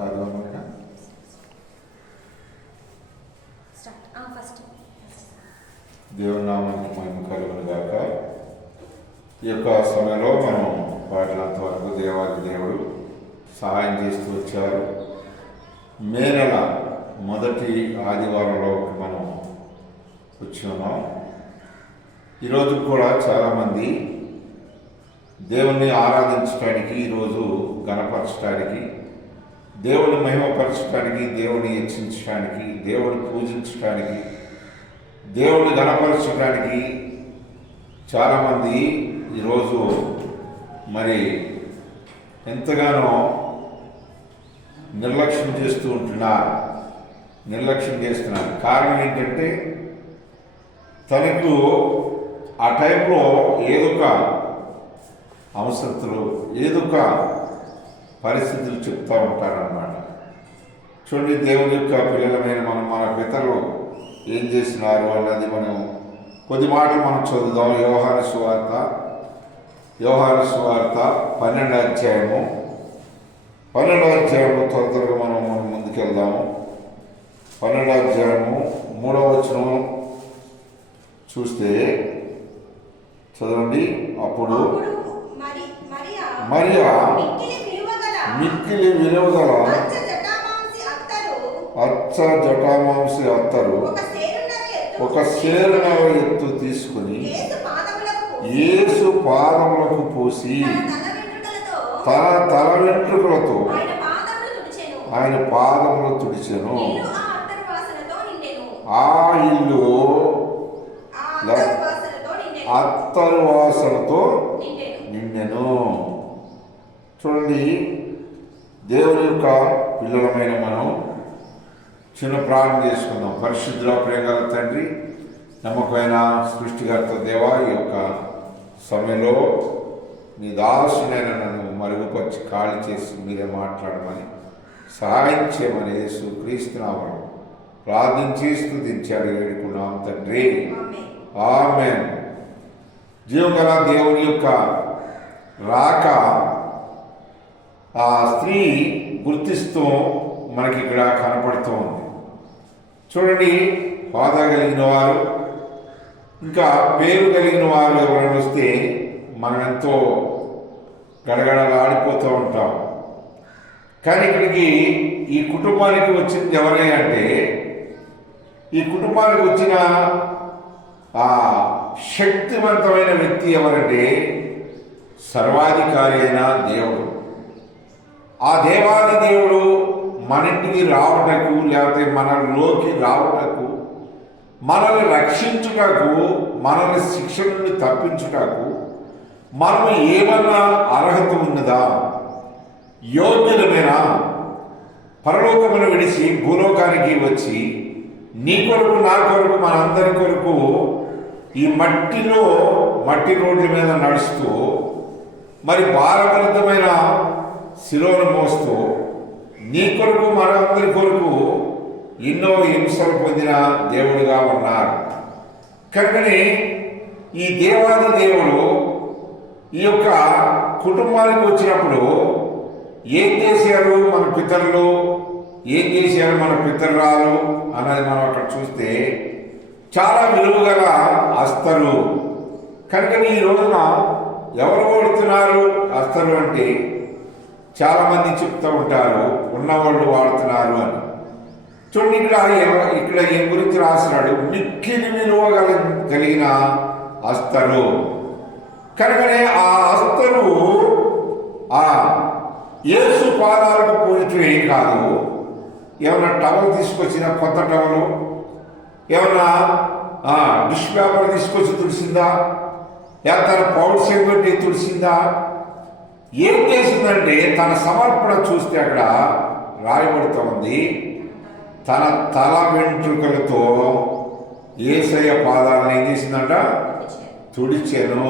ప్రారంభమైన దేవుని నామానికి మహిమ కలుగును గాక. ఈ యొక్క సమయంలో మనం పాడినంత వరకు దేవాది దేవుడు సహాయం చేస్తూ వచ్చారు. మే నెల మొదటి ఆదివారంలో మనం వచ్చి ఉన్నాం. ఈరోజు కూడా చాలామంది దేవుణ్ణి ఆరాధించడానికి, ఈరోజు గణపరచడానికి, దేవుని మహిమపరచడానికి, దేవుని హెచ్చించడానికి, దేవుని పూజించడానికి, దేవుని గణపరచడానికి చాలామంది ఈరోజు మరి ఎంతగానో నిర్లక్ష్యం చేస్తున్నారు. కారణం ఏంటంటే తనకు ఆ టైంలో ఏదొక అవసరతలు, ఏదొక పరిస్థితులు చెప్తూ ఉంటారన్నమాట. చూడండి, దేవుని యొక్క పిల్లలమైన మన పితరులు ఏం చేసినారు అన్నది మనం కొద్ది మాటలు మనం చదువుదాం. యోహాను సువార్త 12వ అధ్యాయము త్వరగా మనం ముందుకెళ్దాము. 12వ అధ్యాయము 3వ వచనం చూస్తే చదవండి. అప్పుడు మరియా మిక్కిలి విలువగల అచ్చ జటామాంసి అత్తరు ఒక సేరున్నర ఎత్తు తీసుకుని యేసు పాదములకు పోసి తన తల వెంట్రుకలతో ఆయన పాదములు తుడిచెను. ఆ ఇల్లు అత్తరు వాసనతో నిండెను. చూడండి, దేవుని యొక్క పిల్లలమైన మనం చిన్న ప్రార్థన చేసుకుందాం. పరిశుద్ధుల ప్రేమగల తండ్రి, నమ్మకమైన సృష్టికర్త దేవా, ఈ యొక్క సమయంలో నీ దాసునైన నన్ను మరుగుపరిచి ఖాళీ చేసి మీరే మాట్లాడమని సహాయం చేయమని యేసు క్రీస్తు నామములో ప్రార్థించి స్తుతించి వేడుకున్నాం తండ్రి, ఆమేన్. జీవగల దేవుని యొక్క రాక ఆ స్త్రీ గుర్తిస్తూ మనకి ఇక్కడ కనపడుతూ ఉంది. చూడండి, హోదా కలిగిన వారు, ఇంకా పేరు కలిగిన వారు ఎవరైనా వస్తే మనం ఎంతో గడగడలాడిపోతూ ఉంటాం. కానీ ఇక్కడికి ఈ కుటుంబానికి వచ్చింది ఎవరే అంటే, ఈ కుటుంబానికి వచ్చిన ఆ శక్తివంతమైన వ్యక్తి ఎవరంటే సర్వాధికారి అయిన దేవుడు. ఆ దేవాది దేవుడు మన ఇంటికి రావటకు, లేకపోతే మనలోకి రావటకు, మనల్ని రక్షించుటకు, మనల్ని శిక్ష నుండి తప్పించుటకు మనము ఏమన్నా అర్హత ఉన్నదా, యోగ్యులమేనా? పరలోకమును విడిచి భూలోకానికి వచ్చి నీ కొరకు, నా కొరకు, మనందరి కొరకు ఈ మట్టి రోడ్ల మీద నడుస్తూ, మరి భారతమైన శిలువను మోస్తూ నీ కొరకు, మనందరి కొరకు ఎన్నో హింసలు పొందిన దేవుడుగా ఉన్నారు. కనుకనే ఈ దేవాది దేవుడు ఈ యొక్క కుటుంబానికి వచ్చినప్పుడు ఏం చేశారు మన పితరులు, ఏం చేశారు మన పితరురాలు అన్నది మనం అక్కడ చూస్తే చాలా విలువగల అస్తరు. కనుక ఈ రోజున ఎవరు వాడుతున్నారు అస్తరు అంటే చాలామంది చెప్తూ ఉంటారు ఉన్నవాళ్ళు వాడుతున్నారు అని. చూడండి, ఇక్కడ ఏం గురించి రాసినాడు, మిక్కిలి విలువ కలిగిన అస్తరు. కనుకనే ఆ అస్తరు ఆ యేసు పాదాలకు పోయితే కాదు, ఏమన్నా టవల్ తీసుకొచ్చిన కొత్త టవలు, ఏమన్నా డిష్ పేపర్ తీసుకొచ్చి తుడిసిందా, లేకపోతే పౌడర్ పెట్టి తుడిసిందా? ఏం చేసిందంటే తన సమర్పణ చూస్తే అక్కడ రాయబడుతూ ఉంది, తన తల వెంట్రుకలతో యేసయ్య పాదాలను ఏం చేసిందంట, తుడిచెను.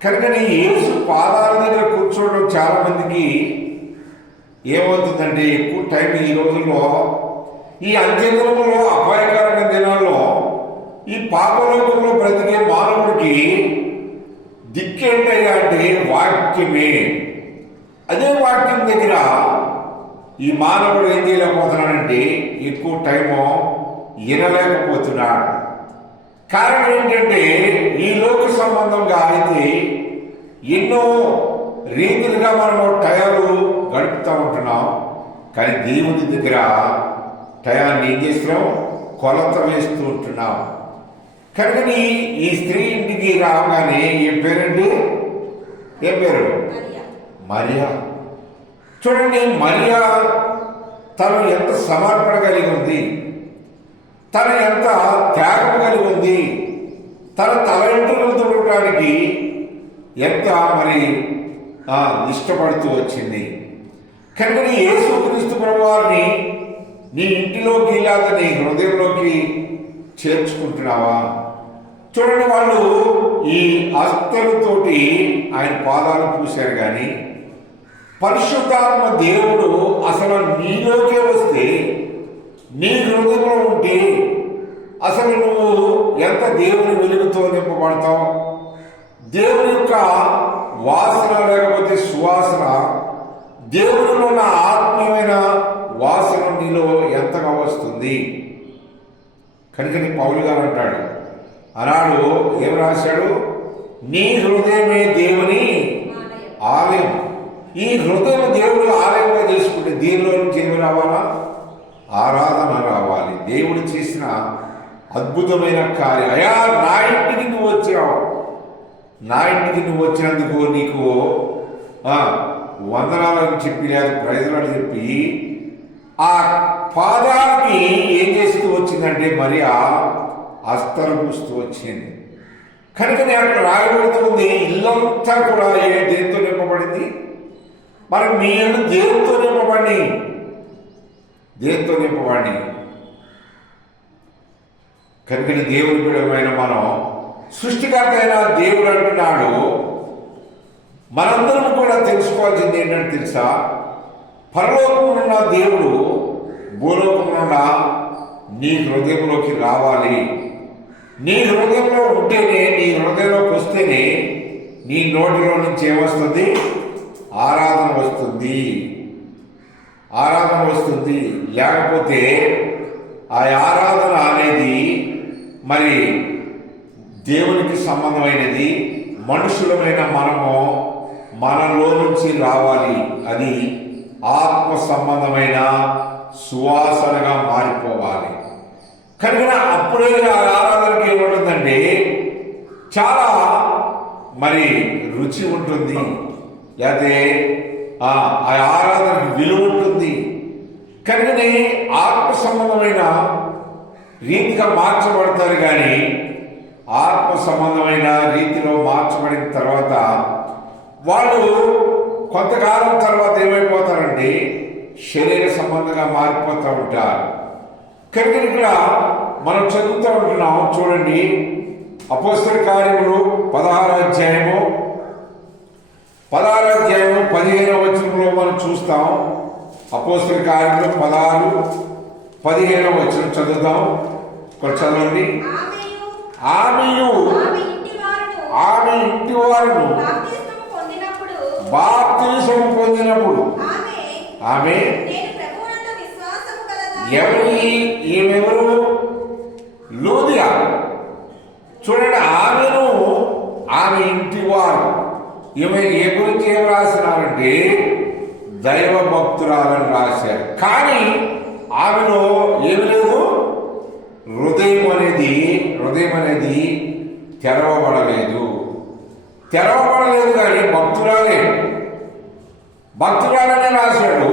కనుకని యేసు పాదాల దగ్గర కూర్చోవడం చాలా మందికి ఏమవుతుందంటే ఎక్కువ టైం ఈ రోజుల్లో, ఈ అంత్యదినములో, అపాయకరమైన దినాల్లో, ఈ పాపలోకంలో బ్రతికే మానవుడికి దిక్కేంటయ్యా అంటే వాక్యమే. అదే వాక్యం దగ్గర ఈ మానవుడు ఏం చేయలేకపోతున్నాడంటే ఎక్కువ టైము వినలేకపోతున్నాడు. కారణం ఏంటంటే ఈ లోక సంబంధంగా అయితే ఎన్నో రీతిలుగా మనము టయాలు గడుపుతూ ఉంటున్నాం. కానీ దేవుని దగ్గర టయాన్ని ఏం చేస్తున్నాం? కొలత వేస్తూ ఉంటున్నాం. కనుకని ఈ స్త్రీ ఇంటికి రాగానే ఏం పేరండి? ఏం పేరు? మరియా. చూడండి, మరియా తను ఎంత సమర్పణ కలిగి ఉంది, తను ఎంత త్యాగం కలిగి ఉంది, తన తల వెంట్రుకలు తుడవడానికి ఎంత మరి ఇష్టపడుతూ వచ్చింది. కనుక యేసుక్రీస్తు ప్రభువారిని నీ ఇంటిలోకి లేదా నీ హృదయంలోకి చేర్చుకుంటున్నావా? చూడండి, వాళ్ళు ఈ అస్తరుతోటి ఆయన పాదాలు పూశారు. కానీ పరిశుద్ధాత్మ దేవుడు అసలు నీలోకే వస్తే, నీ హృదయంలో ఉంటే అసలు నువ్వు ఎంత దేవుని వెలుగుతో నింపబడతావు. దేవుని యొక్క వాసన లేకపోతే సువాసన, దేవునిలో ఉన్న ఆత్మీయమైన వాసన నీలో ఎంతగా వస్తుంది. కనుకని పౌలు గారు అంటాడు, ఆనాడు ఏం రాశాడు? నీ హృదయమే దేవుని ఆలయం. ఈ హృదయం దేవుడు ఆలయంగా చేసుకుంటే దీనిలో నుంచి ఏమి రావాలా? ఆరాధన రావాలి. దేవుడు చేసిన అద్భుతమైన కార్యం. అయా, నా ఇంటికి నువ్వు వచ్చావు, నా ఇంటికి నువ్వు వచ్చినందుకు నీకు వందనాలని చెప్పి లేదా ప్రైజులని చెప్పి ఆ పాదాలకి ఏం చేస్తూ వచ్చిందంటే మరి అస్తరు పూస్తూ వచ్చింది. కనుకనే అక్కడ రాయబడుతుంది, ఇల్లంతా కూడా దేంతో నింపబడింది? మరి మీ ఇల్లు దేంతో నింపబడి? దేంతో నింపబడి? కనుకని దేవుని బిడ్డలమైన మనం, సృష్టికర్త అయిన దేవుడు అంటున్నాడు, మనందరం కూడా తెలుసుకోవాల్సింది ఏంటంటే తెలుసా? పరలోకంలో ఉన్న దేవుడు భూలోకంలో ఉన్న నీ హృదయంలోకి రావాలి. నీ హృదయంలో ఉంటేనే, నీ హృదయంలోకి వస్తేనే నీ నోటిలో నుంచి ఏమొస్తుంది? ఆరాధన వస్తుంది. ఆరాధన వస్తుంది. లేకపోతే ఆ ఆరాధన అనేది మరి దేవునికి సంబంధమైనది. మనుషులమైన మనము మనలో నుంచి రావాలి. అది ఆత్మ సంబంధమైన సువాసనగా మారిపోవాలి. కనుక అప్పుడే ఆ ఆరాధనకి ఏముంటుందంటే చాలా మరి రుచి ఉంటుంది, లేకపోతే ఆ ఆరాధనకి విలువ ఉంటుంది. కనుకనే ఆత్మ సంబంధమైన రీతిగా మార్చబడతారు. కానీ ఆత్మ సంబంధమైన రీతిలో మార్చబడిన తర్వాత వాళ్ళు కొంతకాలం తర్వాత ఏమైపోతారంటే శరీర సంబంధంగా మారిపోతూ ఉంటారు. కనుక ఇక్కడ మనం చదువుతూ ఉంటున్నాం. చూడండి, అపోస్తల కార్యములు 16వ అధ్యాయము 15వ వచనంలో మనం చూస్తాం. అపోస్తల కార్యములు 16:15 వచనం చదువుతాం. చదవండి. ఆమెయు ఆమె ఇంటి వారును బాప్తిసము పొందినప్పుడు ఆమె ఈమెవరు? లూదియా. చూడండి, ఆమెను ఆమె ఇంటి వారు. ఈమె ఏ గురించి ఏం రాసినారంటే దైవ భక్తురాలని రాశారు. కానీ ఆమెలో ఏమి లేదు? హృదయం అనేది తెరవబడలేదు. కానీ భక్తురాలనే రాశాడు,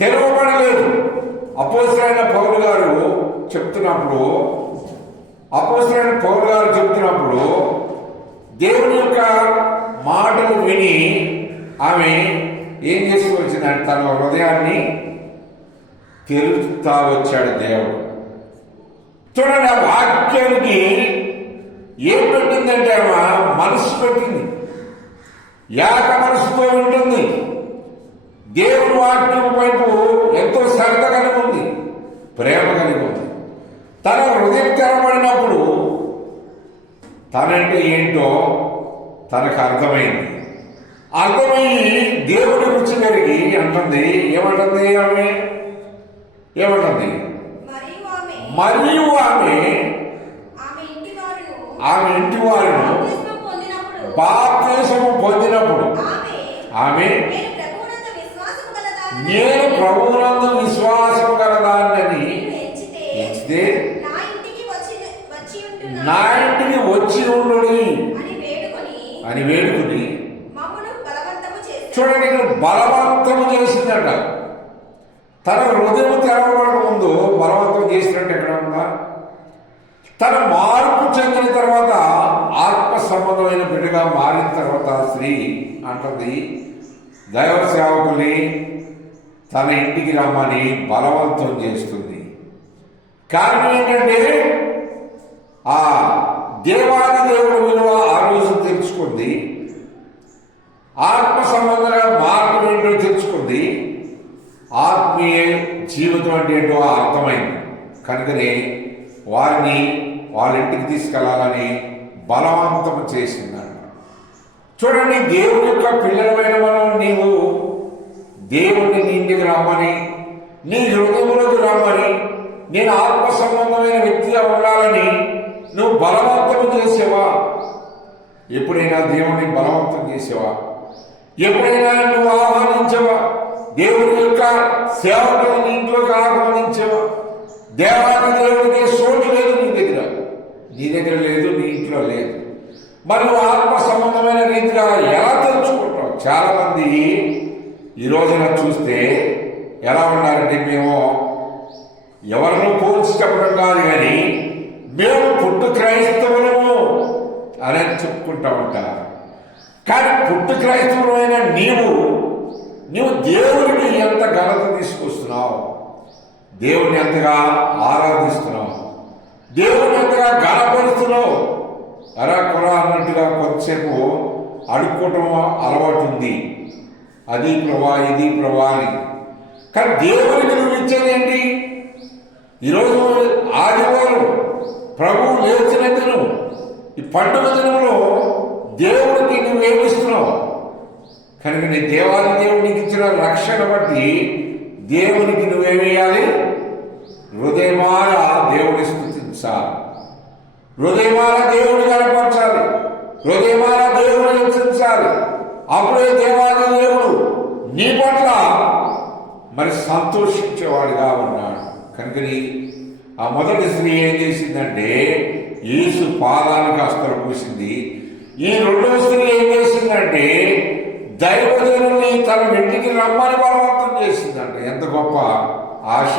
తెరవబడలేదు. అపోస్తలుడైన పౌలు గారు చెప్తున్నప్పుడు దేవుని యొక్క మాటలు విని ఆమె ఏం చేసుకోవచ్చిందంటే తన హృదయాన్ని తెరుచుతా వచ్చాడు దేవుడు. చూడండి, ఆ వాక్యానికి ఏం పెట్టిందంటే ఆమె మనసు పెట్టింది. ఏక మనసుతో ఉంటుంది. దేవుని వాక్యం వైపు ఎంతో శ్రద్ధ కలిగి ఉంది, ప్రేమ కలిగి ఉంది. తన హృదయం తెరబడినప్పుడు తనంటే ఏంటో తనకు అర్థమైంది. అర్థమయ్యి దేవుని రుచి కలిగి అంటుంది. ఏమంటుంది ఆమె? ఏమంటుంది? మరియు ఆమె ఇంటి వారిను బాప్తిస్మము పొందినప్పుడు ఆమె నేను ప్రభువునందు విశ్వాసం గలదాన్ని ఎంచితే నా ఇంటికి వచ్చి ఉండు అని వేడుకుని చూడండి, బలవంతము చేసిందట. తన హృదయం తెరవబడ ముందు బలవంతం చేసినట్టు ఎక్కడ ఉందా? తన మార్పు చెందిన తర్వాత, ఆత్మ సంబంధమైన బిడ్డగా మారిన తర్వాత స్త్రీ అంటుంది, దైవ సేవకుల్ని తన ఇంటికి రమ్మని బలవంతం చేస్తుంది. కారణం ఏంటంటే ఆ దేవాది దేవుడు విలువ ఆ రోజు తెలుసుకుంది. ఆత్మ సంబంధంగా మార్పు ఏంటో తెలుసుకుంది. ఆత్మీయ జీవితం అంటే ఏంటో అర్థమైంది. కనుకనే వారిని వాళ్ళ ఇంటికి తీసుకెళ్లాలని బలవంతం చేసిందంట. చూడండి, దేవుని యొక్క పిల్లలమైన మనం, నీవు దేవుణ్ణి నీ ఇంటికి రమ్మని, నీ హృదయంలోకి రమ్మని, నేను ఆత్మ సంబంధమైన వ్యక్తిగా ఉండాలని నువ్వు బలవంతం చేసేవా? ఎప్పుడైనా దేవుణ్ణి బలవంతం చేసేవా? ఎప్పుడైనా నువ్వు ఆహ్వానించవా? దేవుని యొక్క సేవకుని ఇంట్లోకి ఆహ్వానించవా? దేవాది దేవుడికి సోటు లేదు నీ దగ్గర లేదు, నీ ఇంట్లో లేదు. మరి నువ్వు ఆత్మ సంబంధమైన రీతిగా ఎలా తెలుసుకుంటావు? చాలా మంది ఈ రోజున చూస్తే ఎలా ఉన్నారంటే, మేము ఎవరినో పోల్చి చెప్పడం కాదు కానీ మేము పుట్టు క్రైస్తవులము అని చెప్పుకుంటా ఉంటారు. కానీ పుట్టు క్రైస్తవులైన నీవు దేవుడికి ఎంత ఘనత తీసుకొస్తున్నావు, దేవుని ఎంతగా ఆరాధిస్తున్నావు, దేవుని ఎంతగా ఘనపరుస్తున్నావు. అరా కురా అన్నట్టుగా కొంతసేపు అడుక్కోవటం అలవాటు ఉంది, అది ప్రభా ఇది ప్రభా అని. కానీ దేవునికి నువ్వు ఇచ్చేది ఏంటి? ఈరోజు ఆదివారం ప్రభువు లేచిన దినం, ఈ పండుగ దినంలో దేవుడికి నువ్వేమిస్తున్నావు? కనుక నీ దేవాది దేవుడికి ఇచ్చిన రక్షణ బట్టి దేవునికి నువ్వేమేయాలి? హృదయమాల దేవుని స్తుతించాలి, హృదయమాల దేవుని కనపరచాలి, హృదయమాల దేవుని హెచ్చించాలి. అప్పుడే దేవాది దేవుడు నీ పట్ల మరి సంతోషించేవాడిగా ఉన్నాడు. కనుకని ఆ మొదటి స్త్రీ ఏం చేసిందంటే యేసు పాదాలకు అస్తరు పూసింది. ఈ రెండవ స్త్రీ ఏం చేసిందంటే దైవజనుల్ని తన ఇంటికి రమ్మని బలవంతం చేసిందంట. ఎంత గొప్ప ఆశ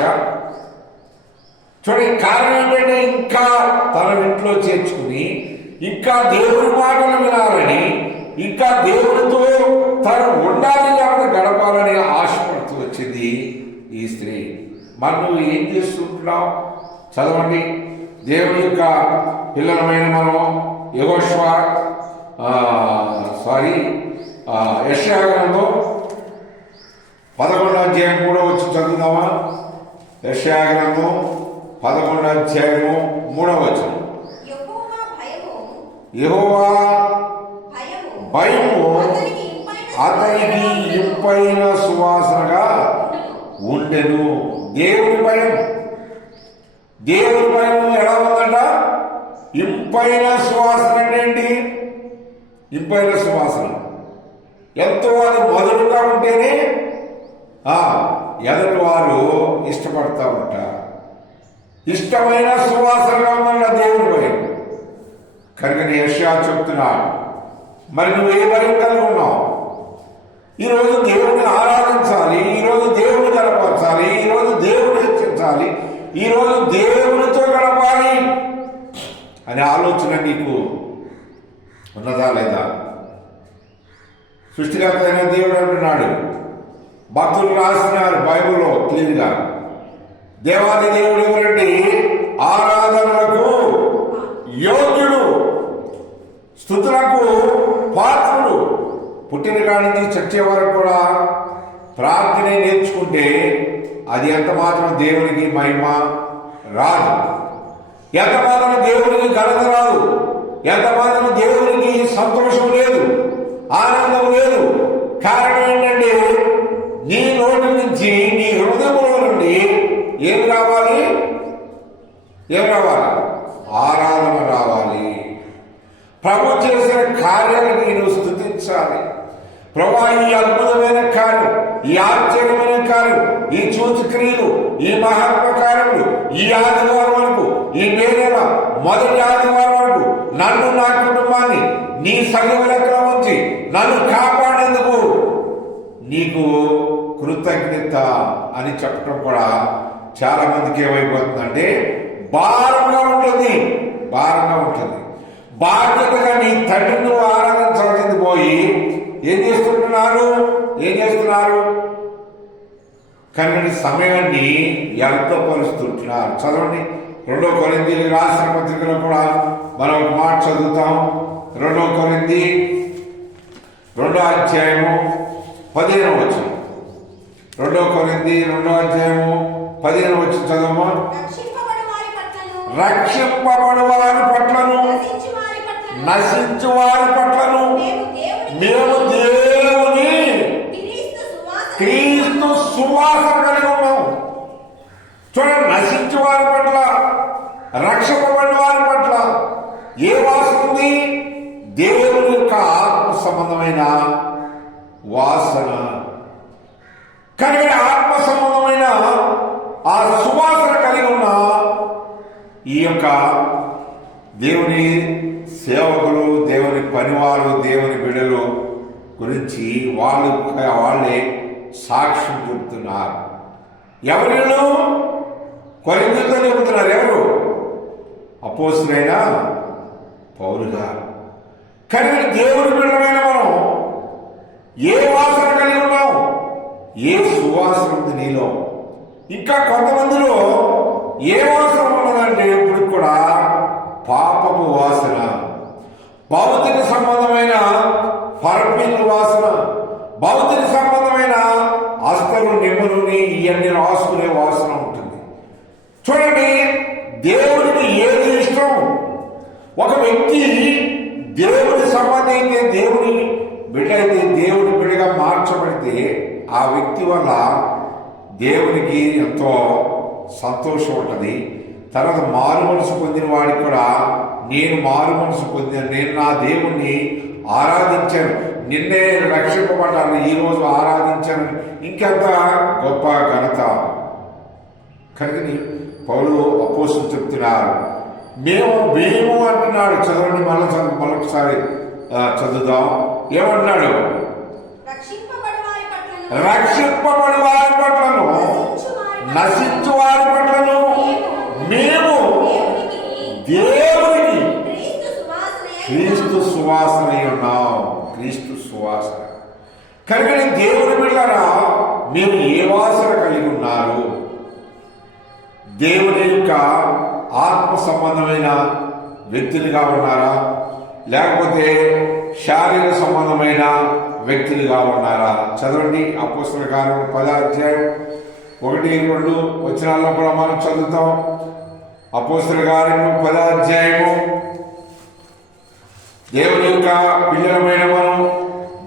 చూడండి. కారణం ఏంటంటే ఇంకా తన ఇంట్లో చేర్చుకుని, ఇంకా దేవుని మాటలు వినాలని, ఇంకా దేవునితో తను ఉండాలి కాబట్టి గడపాలని ఆశపడుతూ వచ్చింది ఈ స్త్రీ. మరి నువ్వు ఏం చేస్తుంటున్నావు? చదవండి. దేవుని యొక్క పిల్లలమైన మనం యెషయా గ్రంథం 11వ అధ్యాయం కూడా వచ్చి చదువుదామా? యెషయా గ్రంథం 11వ అధ్యాయము 3వ వచనం. యెహోవా భయము అతనికి ఇంపైన సువాసనగా ఉండెను. దేవుని భయం ఎలా ఉందంట? ఇంపైన సువాసన అంటే ఏంటి? ఇంపైన సువాసన ఎంతో అది మధురంగా ఉంటేనే ఎదుటి వారు ఇష్టపడతా ఉంటారు. ఇష్టమైన సువాసనగా ఉందన్న దేవుని భయం. కనుక యెషయా చెప్తున్నాడు, మరి నువ్వు ఏ భయం కలిగి ఉన్నావు? ఈరోజు దేవుడిని ఆరాధించాలి, ఈరోజు దేవుని గడపరచాలి, ఈరోజు దేవుని హెచ్చించాలి, ఈరోజు దేవునితో గడపాలి అనే ఆలోచన నీకు ఉన్నదా లేదా? సృష్టికర్త అయిన దేవుడు అంటున్నాడు, భక్తులు రాస్తున్నారు బైబిల్లో క్లియర్గా, దేవాది దేవుడు ఎవరంటే ఆరాధనలకు యోగ్యుడు, స్తుతులకు పాత్రుడు. పుట్టిన కాడి నుంచి చచ్చే వరకు కూడా ప్రార్థన నేర్చుకుంటే అది ఎంత మాత్రం దేవునికి మహిమ రాదు, ఎంత మాత్రం దేవునికి ఘనత రాదు, ఎంత మాత్రం దేవునికి సంతోషం లేదు. ఆనందం లేదు. కారణం ఏంటంటే నీ నోటి నుంచి, నీ హృదయంలో నుండి ఏమి రావాలి? ఏం రావాలి? ఆరాధన రావాలి. ప్రభు చేసిన కార్యాలను నేను స్తుతించాలి. ప్రభు ఈ అద్భుతమైన కార్యం, ఈ ఆశ్చర్యమైన కార్యం, ఈ సూచక్రియలు, ఈ మహాత్మ కార్యములు ఈ ఆదివారం వరకు, ఈ మే నెల మొదటి ఆదివారం వరకు నన్ను, నా కుటుంబాన్ని నీ సజీవులెక్కల ఉంచి నన్ను కాపాడేందుకు నీకు కృతజ్ఞత అని చెప్పడం కూడా చాలా మందికి ఏమైపోతుందంటే భారంగా ఉంటుంది. భారంగా ఉంటుంది. బాధ్యతగా నీ తండ్రిని ఆరాధించవలసింది పోయి ఏం చేస్తున్నారు? కానీ సమయాన్ని వ్యర్థపరుస్తుంటున్నారు. చదవండి, 2 కొరింథీయులకు రాసిన పత్రికలో కూడా మనం ఒక మాట చదువుతాం. 2 కొరింథీ 2వ అధ్యాయము 15వ వచనం. 2 కొరింథీ 2వ అధ్యాయము 15వ వచనం చదవమా. రక్షింపబడు వారి పట్లను, నశించు వారి పట్లను మేము దేవుని క్రీస్తు సువాసన కలిగి ఉన్నాం. చూడండి, నశించు వారి పట్ల, రక్షింపబడిన వారి పట్ల ఏ వాసన ఉంది? దేవుని యొక్క ఆత్మ సంబంధమైన వాసన. కానీ ఆత్మ సంబంధమైన ఆ సువాసన కలిగి ఉన్న ఈ యొక్క దేవుని సేవకులు, దేవుని పనివారు, దేవుని బిడ్డలు గురించి వాళ్ళే సాక్ష్యం చెబుతున్నారు. ఎవరు? కొరింథీయులతో చెబుతున్నారు. ఎవరు? అపోస్తలుడైన పౌలు గారు. కానీ దేవుని బిడ్డలమైన మనం ఏ వాసన కలిగి ఉన్నాం? ఏ సువాసన ఉంది నీలో? ఇంకా కొంతమందిలో ఏ వాసన ఉన్నదంటే ఇప్పుడు కూడా పాపపు వాసన, భౌతిక సంబంధమైన పరపీల వాసన, భౌతిక సంబంధమైన అస్తలు, నిమ్మలుని ఇవన్నీ రాసుకునే వాసన ఉంటుంది. చూడండి, దేవుడికి ఏది ఇష్టం? ఒక వ్యక్తి దేవుడి సంబంధించి దేవుని బిడ్డ అయితే, దేవుడి బిడ్డగా మార్చబడితే ఆ వ్యక్తి వల్ల దేవునికి ఎంతో సంతోషం ఉంటుంది. తర్వాత మారు మనసు పొందిన వాడికి కూడా నేను మారు మనసు పొందాను, నేను నా దేవుణ్ణి ఆరాధించాను, నిన్నే రక్షింపబడ్డాను, ఈరోజు ఆరాధించాను, ఇంకెంత గొప్ప ఘనత. కనుక పౌలు అపోస్తలులు చెప్తున్నారు. మేము అంటున్నాడు. చదవండి, మరొకసారి చదువుదాం. ఏమన్నాడు? రక్షింపబడి వారి పట్లను, నశించు వారి పట్లను మేము దేవునికి క్రీస్తు సువాసన ఉన్నాం. క్రీస్తు సువాసన. కనుక దేవుని బిడ్డలారా, మీరు ఏ వాసన కలిగి ఉన్నారు? దేవుని యొక్క ఆత్మ సంబంధమైన వ్యక్తులుగా ఉన్నారా, లేకపోతే శారీరక సంబంధమైన వ్యక్తులుగా ఉన్నారా? చదవండి, అపోస్తలుల కార్యములు 10వ అధ్యాయం 1-2 వచనాల్లో కూడా మనం చదువుతాం. అపోస్తలుల కార్యములు 10వ అధ్యాయము. దేవుని యొక్క పిల్లలమైన మనం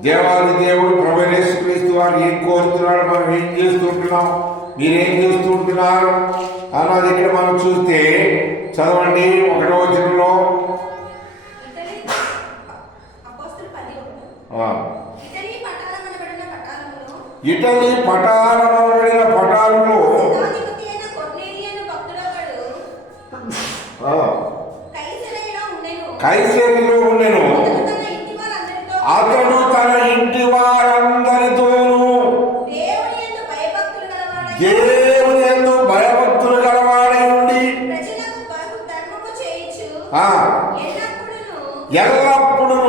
దేవాది దేవుడు ప్రభువైన యేసుక్రీస్తు వారు ఏం కోరుతున్నాడు, మనం ఏం చేస్తుంటున్నాం, మీరేం చేస్తుంటున్నారు అన్నది ఇక్కడ మనం చూస్తే చదవండి. 1వ వచనంలో ఇటలీ పటాలమనబడిన పటాలంలో కైసరిలో ఉండెను. అతడు తన ఇంటి వారందరితోనూ దేవుని యందు భయభక్తులు గలవాడై ఉండి ఎల్లప్పుడూ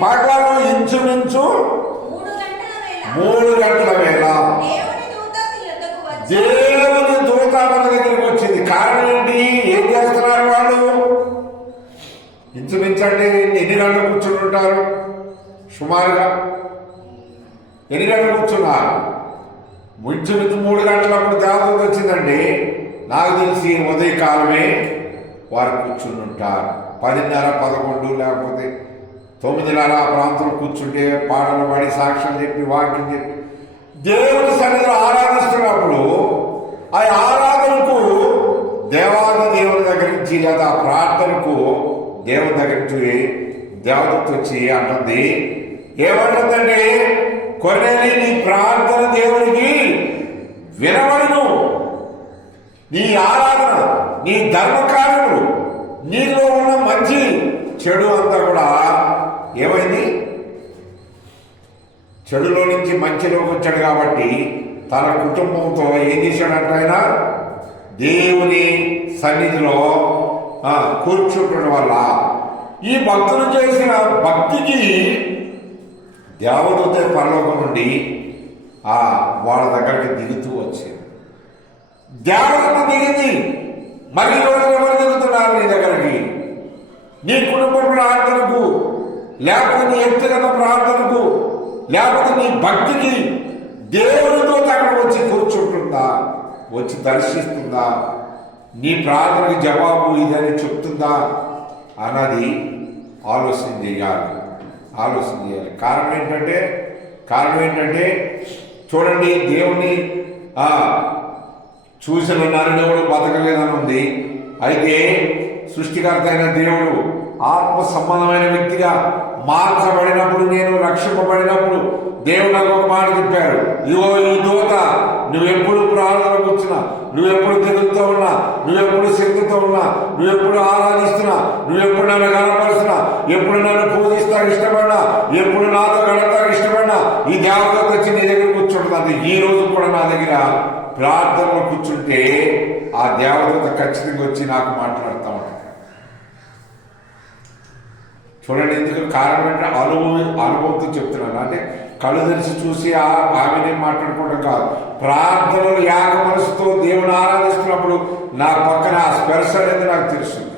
పగలు ఇంచుమించు 3 గంటల వేళ దేవుని దూత మన దగ్గరికి వచ్చింది. కారణం ఏంటి? ఏం చేస్తున్నారు వాళ్ళు? ఇంచుమించండి ఎన్ని గంటలు కూర్చుని ఉంటారు? సుమారుగా ఎన్ని గంటలు కూర్చున్నారు? ఇంచుమించు 3 గంటలప్పుడు దేవదూత వచ్చిందండి. నాకు తెలిసి ఉదయకాలమే వారు కూర్చుని ఉంటారు. 10:30, 11 లేకపోతే 9:30 ఆ ప్రాంతంలో కూర్చుంటే పాటలు పాడి సాక్ష్యం చెప్పి వాక్యం చెప్పి దేవుని సన్నిధిలో ఆరాధిస్తున్నప్పుడు ఆ ఆరాధనకు దేవాది దేవుని దగ్గర నుంచి లేదా ఆ ప్రార్థనకు దేవుని దగ్గర నుంచి దేవతకు వచ్చి అంటుంది, ఏమంటుందంటే, కొర్నేలి నీ ప్రార్థన దేవునికి వినబడును, నీ ఆరాధన, నీ ధర్మకార్యములు, నీలో ఉన్న మంచి చెడు అంతా కూడా ఏమైంది, చెడులో నుంచి మంచిలోకి వచ్చాడు కాబట్టి తన కుటుంబంతో ఏం చేశాడంటే ఆయన దేవుని సన్నిధిలో కూర్చుంటడం వల్ల ఈ భక్తులు చేసిన భక్తికి దేవదూత పరలోకం నుండి వాళ్ళ దగ్గరికి దిగుతూ వచ్చింది. దేవదూత దిగింది. మరి రోజు ఎవరు దిగుతున్నారు నీ దగ్గరికి? నీ కుటుంబ ప్రార్థనకు, లేకపోతే నీ వ్యక్తిగత ప్రార్థనకు, లేకపోతే నీ భక్తికి దేవునితో అక్కడ వచ్చి కూర్చుంటుందా, వచ్చి దర్శిస్తుందా, నీ ప్రార్థనకి జవాబు ఇదని చెప్తుందా అన్నది ఆలోచన చేయాలి. కారణం ఏంటంటే చూడండి, దేవుని చూసిన నరుడు బతకలేదని ఉంది. అయితే సృష్టికర్త అయిన దేవుడు ఆత్మ సంబంధమైన వ్యక్తిగా మార్చబడినప్పుడు, నేను రక్షింపబడినప్పుడు దేవుడు నాకు ఒక మాట చెప్పారు, ఇగో ఈ దూత నువ్వెప్పుడు ప్రార్థన కూర్చున్నా, నువ్వెప్పుడు తిరుగుతూ ఉన్నా, నువ్వెప్పుడు శక్తితో ఉన్నా, నువ్వెప్పుడు ఆరాధిస్తున్నా, నువ్వెప్పుడు నన్ను కనపరుస్తున్నా, ఎప్పుడు నన్ను పూజిస్తా ఇష్టపడినా, ఎప్పుడు నాతో గడతా ఇష్టపడినా, ఈ దేవత వచ్చి నీ దగ్గర కూర్చుంటుంది. ఈ రోజు కూడా నా దగ్గర ప్రార్థనలో కూర్చుంటే ఆ దేవత ఖచ్చితంగా వచ్చి నాకు మాట్లాడుతూ ఉంటాడు. చూడండి, ఎందుకు కారణం అంటే అనుభవంతో చెప్తున్నాను. అంటే కళ్ళు తెరిచి చూసి ఆమెనే మాట్లాడుకోవడం కాదు. ప్రార్థనలు ఏక మనసుతో దేవుని ఆరాధిస్తున్నప్పుడు నా పక్కన ఆ స్పర్శ అనేది నాకు తెలుస్తుంది,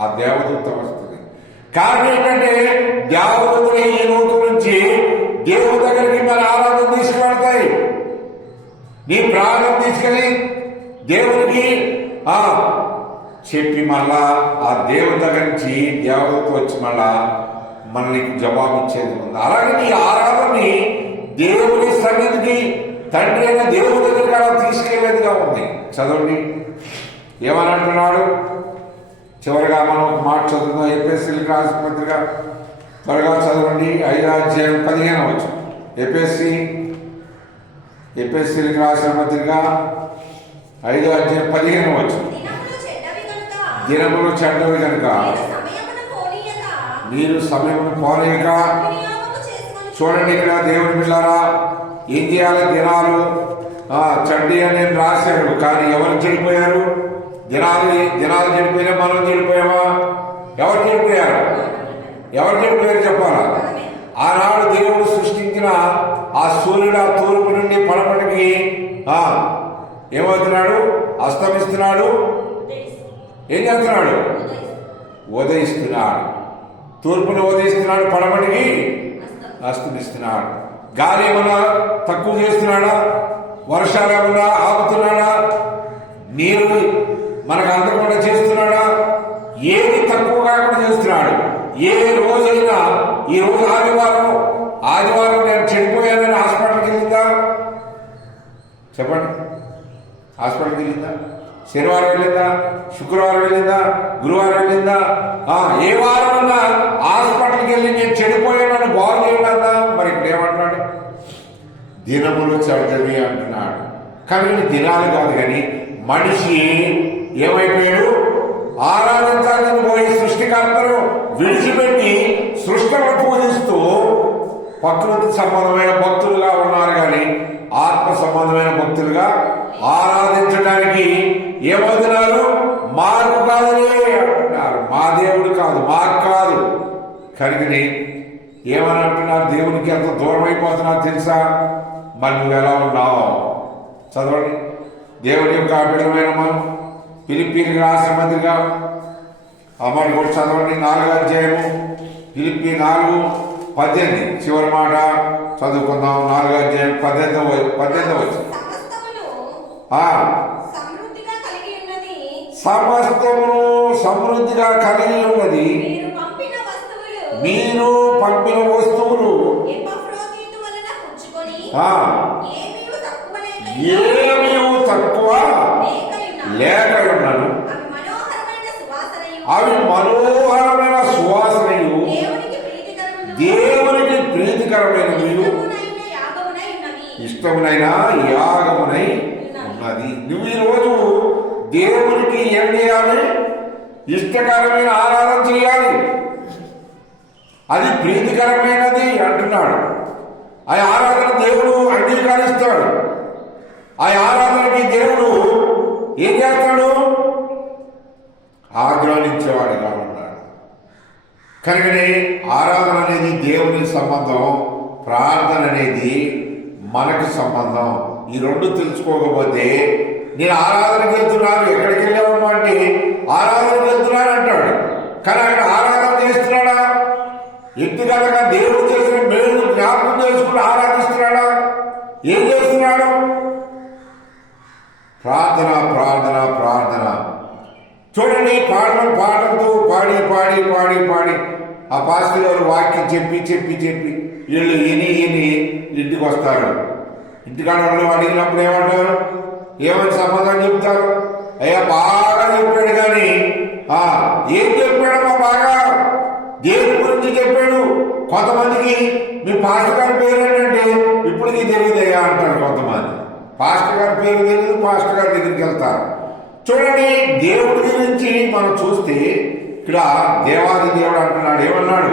ఆ దేవదూత వస్తుంది. కారణం ఏంటంటే దేవదూతలు ఈ లోకం నుంచి దేవుని దగ్గరికి మన ఆరాధన తీసుకువెళ్తాయి. నీ ప్రార్థన తీసుకెళ్ళి దేవునికి చెప్పి మళ్ళా ఆ దేవుని దగ్గర నుంచి దేవదూత వచ్చి మళ్ళా మనకి జవాబు ఇచ్చేది ఉంది. అలాగే నీ ఆరాధనని దేవుని సన్నిధికి తండ్రి అయిన దేవుని దగ్గర తీసుకెళ్లేదిగా ఉంది. చదవండి ఏమని అంటున్నాడు. చివరిగా మనం ఒక మాట చదువుతాం. ఎఫెసీయులకు రాసిన పత్రిక త్వరగా చదవండి. 5:15 ఎఫెసీయులకు రాసిన పత్రిక 5:15 దినములు చెడ్డవి కనుక మీరు సమయమును పోనీయక. చూడండి, ఇక్కడ దేవుని పిల్లారా ఏం చేయాలి? దినాలు చెడ్డి అని నేను రాశాడు, కానీ ఎవరు చెడిపోయారు? దినాలు చెడిపోయినా మనం చెడిపోయామా? ఎవరు చెడిపోయారు చెప్పాలా? ఆనాడు దేవుడు సృష్టించిన ఆ సూర్యుడు ఆ తూర్పు నుండి పడమటికి ఏమవుతున్నాడు? అస్తమిస్తున్నాడు. ఏం చేస్తున్నాడు? ఉదయిస్తున్నాడు. తూర్పును ఉదయిస్తున్నాడు, పడమటికి అస్తమిస్తున్నాడు. గాలి ఏమన్నా తక్కువ చేస్తున్నాడా? వర్షాలు ఏమన్నా ఆపుతున్నాడా? నీరు మనకు అందకుండా చేస్తున్నాడా? ఏది తక్కువ కాకుండా చేస్తున్నాడు. ఏ రోజైనా, ఈ రోజు ఆదివారం నేను చెడిపోయానని హాస్పిటల్కి వెళ్ళిందా? చెప్పండి, హాస్పిటల్కి వెళ్ళిందా? శనివారం వెళ్ళిందా? శుక్రవారం వెళ్ళిందా? గురువారం వెళ్ళిందా? ఏ వారం అన్నా హాస్పిటల్కి వెళ్ళి నేను చెడిపోయానని బాగు చేయడన్నా? మరి ఇక్కడ ఏమంటున్నాడు? దినములు చెడ్డవి అంటున్నాడు. కానీ దినాలు కాదు, కానీ మనిషి ఏమైపోయాడు? ఆరాధించాలని పోయి సృష్టికర్తను విడిచిపెట్టి సృష్టిని పూజిస్తూ ప్రకృతి సంబంధమైన భక్తులుగా ఉన్నారు, కానీ ఆత్మ సంబంధమైన భక్తులుగా ఆరాధించడానికి ఏమవుతున్నారు? మాకు కాదులే అంటున్నారు. మా దేవుడు కాదు, మాకు కాదు. కనుకని ఏమని అంటున్నారు? దేవునికి ఎంత దూరం అయిపోతున్నారు తెలుసా? మరి నువ్వు ఎలా ఉన్నావు? చదవండి. దేవుని యొక్క అభిడమైన మనం ఫిలిప్పీలకు రాసిన పత్రిక అమ్మాయి కూడా చదవండి. 4 ఫిలిప్పీ 4:18 చివరి మాట చదువుకుందాం. 4:18 వచ్చి సమస్తమును సమృద్ధిగా కలిగి ఉన్నది. మీరు పంపిన వస్తువులు ఏమీ తక్కువ లేకయున్నను. అవి మనోహరమైన సువాసనయు దేవునికి ప్రీతికరమైనవి ఇష్టమునైన యాగమునై ఉన్నది. నువ్వు ఈరోజు దేవునికి ఏం చేయాలి? ఇష్టకరమైన ఆరాధన చేయాలి. అది ప్రీతికరమైనది అంటున్నాడు. ఆ ఆరాధన దేవుడు అంగీకరిస్తాడు. ఆ ఆరాధనకి దేవుడు ఏం చేస్తాడు? ఆగ్రహించేవాడుగా ఉన్నాడు. కనుకనే ఆరాధన అనేది దేవుని సంబంధం, ప్రార్థన అనేది మనకు సంబంధం. ఈ రెండు తెలుసుకోకపోతే నేను ఆరాధనకి వెళ్తున్నాను, ఎక్కడికి వెళ్ళాము అంటే ఆరాధనకి వెళ్తున్నాను అంటాడు. కానీ అక్కడ ఆరాధన చేస్తున్నాడా? వ్యక్తిగతంగా దేవుడు చేసిన మేలు జ్ఞాపకం చేసుకుని ఆరాధిస్తున్నాడా? ఏం చేస్తున్నాడు? ప్రార్థన ప్రార్థన ప్రార్థన. చూడండి, పాటలతో పాడి పాడి పాడి పాడి ఆ పాస్టర్ గారు వాక్యం చెప్పి చెప్పి చెప్పి వీళ్ళు ఇని ఇంటికి వస్తారు. ఇంటికాడ వాళ్ళు అడిగినప్పుడు ఏమంటారు? ఏమని సమాధానం చెప్తారు? అయ్యా బాగా చెప్పాడు, కానీ ఏం చెప్పాడమ్మా? బాగా దేవుడి గురించి చెప్పాడు. కొంతమందికి మీ పాస్టర్ గారి పేరు ఏంటంటే ఇప్పటికీ తెలియదయ్యా అంటారు. కొంతమంది పాస్టర్ గారి పేరు తెలియదు, పాస్టర్ గారి దగ్గరికి వెళ్తారు. చూడండి, దేవుడి గురించి మనం చూస్తే ఇక్కడ దేవాది దేవుడు అంటున్నాడు.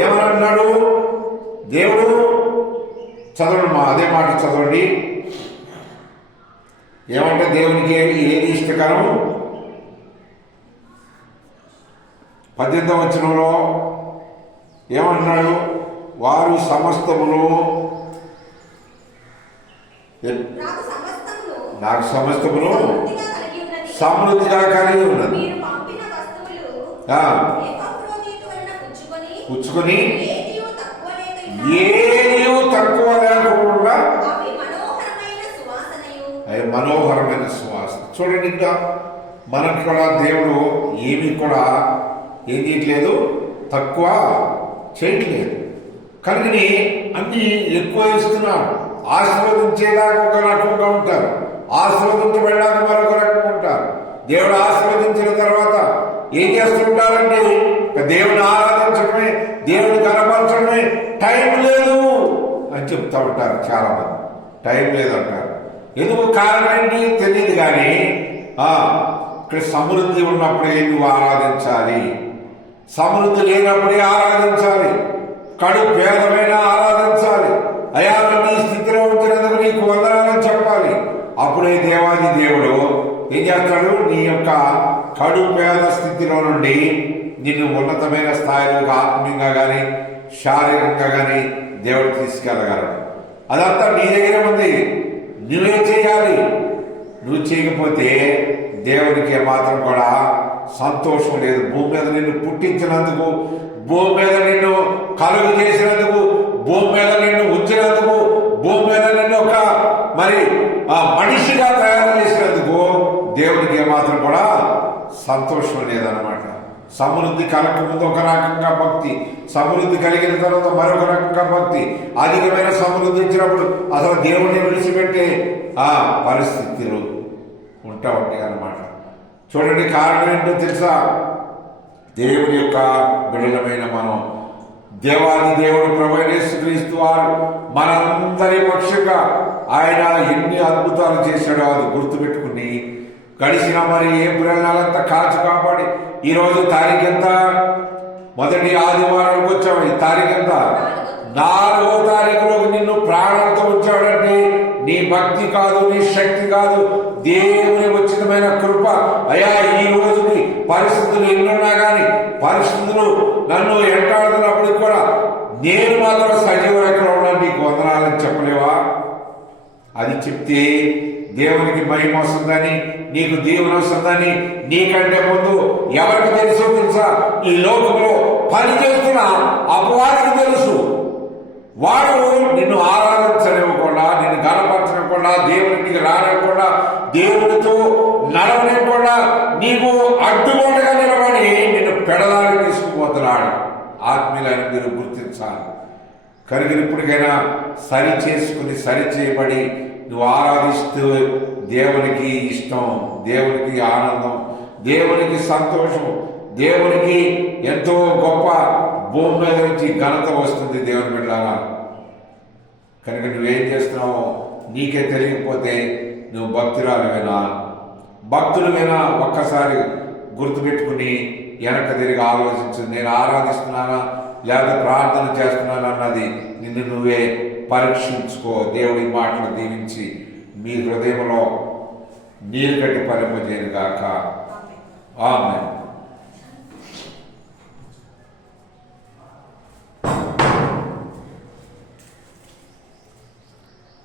ఏమని అంటున్నాడు దేవుడు? చదవండి మా అదే మాట చదవండి. ఏమంటే దేవునికి ఏది ఇష్టకరం? 18వ వచనంలో ఏమంటున్నాడు? వారు సమస్తమును నాకు సమస్తమును సమృద్ధిగా కలిగి ఉన్నది. పుచ్చుకొని ఏది తక్కువ లేకుండా అవి మనోహరమైన సువాసన. చూడండి, ఇంకా మనకు కూడా దేవుడు ఏమి కూడా ఏం చేయట్లేదు, తక్కువ చేయట్లేదు. కనుకని అన్ని ఎక్కువ ఇస్తున్నాడు. ఆశీర్వదించేదాకా ఒక రకంగా ఉంటారు, ఆశీర్వదించబడడానికి మరొక రకంగా ఉంటారు. దేవుడు ఆశీర్వదించిన తర్వాత ఏం చేస్తుంటారంటే దేవుని ఆరాధించడమే, దేవుని కనపరచడమే. టైం లేదు అని చెప్తా ఉంటారు చాలా మంది. టైం లేదంటారు. ఎందుకు కారణం ఏంటి తెలియదు, కానీ ఇక్కడ సమృద్ధి ఉన్నప్పుడే నువ్వు ఆరాధించాలి, సమృద్ధి లేనప్పుడే ఆరాధించాలి, కడు పేదమైన ఆరాధించాలి. అయా నీ స్థితిలో ఉంచినందుకు నీకు వందనాలని చెప్పాలి. అప్పుడే దేవాది దేవుడు ఏం చేస్తాడు? నీ యొక్క కడు పేద స్థితిలో నుండి నిన్ను ఉన్నతమైన స్థాయిలోకి ఆత్మీయంగా కానీ శారీరకంగా కానీ దేవుడు తీసుకెళ్ళగలడు. అదంతా నీ దగ్గరే ఉంది. నువ్వే చేయాలి. నువ్వు చేయకపోతే దేవునికి మాత్రం కూడా సంతోషం లేదు. భూమి మీద నిన్ను పుట్టించినందుకు, భూమి మీద నిన్ను కలుగు చేసినందుకు, భూమి మీద నిన్ను ఉంచినందుకు, భూమి మీద నిన్ను ఒక మనిషిగా తయారు చేసినందుకు దేవునికి ఏమాత్రం కూడా సంతోషం లేదనమాట. సమృద్ధి కలగకముందు ఒక రకంగా భక్తి, సమృద్ధి కలిగిన తర్వాత మరొక రకంగా భక్తి, అధికమైన సమృద్ధి ఇచ్చినప్పుడు అసలు దేవుడిని విడిచిపెట్టే పరిస్థితులు ఉంటాయి అన్నమాట. చూడండి, కారణం ఏంటో తెలుసా? దేవుడి యొక్క బిడ్డలమైన మనం దేవాది దేవుడు ప్రభువైన యేసుక్రీస్తు వారు మనందరి పక్షంగా ఆయన ఎన్ని అద్భుతాలు చేశాడో అది గుర్తుపెట్టుకుని గడిచిన ఏప్రిల్ నెలంతా కాచి కాపాడి ఈరోజు తారీఖు ఎంత? మొదటి ఆదివారానికి వచ్చాము. ఈ తారీఖు ఎంత? 4వ తారీఖులోకి నిన్ను ప్రాణాలతో ఉంచాడంటే నీ భక్తి కాదు, నీ శక్తి కాదు, దేవుని ఉచితమైన కృప. అయ్యా, ఈ రోజుకి పరిస్థితులు ఎన్నున్నా కానీ పరిస్థితులు నన్ను ఎంటాడుతున్నప్పటికి కూడా నేను మాత్రం సజీవ ఎక్కడ ఉన్నాను, నీకు వందనాలని చెప్పలేవా? అది చెప్తే దేవునికి మహిమ వస్తుందని, నీకు దీవెన వస్తుందని నీకంటే ముందు ఎవరికి తెలుసా? ఈ లోకంలో పనిచేస్తున్న అపవాదికి తెలుసు. వాడు నిన్ను ఆరాధించనివ్వకుండా, నిన్ను గణపరచనివ్వకుండా, దేవునికి రానివ్వకుండా మాట్లాడకుండా దేవునితో నడవలేకుండా నీవు అడ్డుగోడగా నిలబడి నిన్ను పెడదారి తీసుకుపోతున్నాడు. ఆత్మీయులను మీరు గుర్తించాలి. కనుక ఇప్పటికైనా సరి చేసుకుని సరి చేయబడి నువ్వు ఆరాధిస్తూ దేవునికి ఇష్టం, దేవునికి ఆనందం, దేవునికి సంతోషం, దేవునికి ఎంతో గొప్ప భూమి మీద నుంచి ఘనత వస్తుంది దేవుని బిడ్డలారా. కనుక నువ్వేం చేస్తున్నావో నీకే తెలియకపోతే నువ్వు భక్తురాలువేనా, భక్తులమైనా ఒక్కసారి గుర్తుపెట్టుకుని వెనక తిరిగి ఆలోచించు. నేను ఆరాధిస్తున్నానా లేదా ప్రార్థన చేస్తున్నానా అన్నది నిన్ను నువ్వే పరీక్షించుకో. దేవుడి మాటలు దీవించి మీ హృదయంలో నీరు కట్టి పరిపజేయను గాక. ఆమేన్.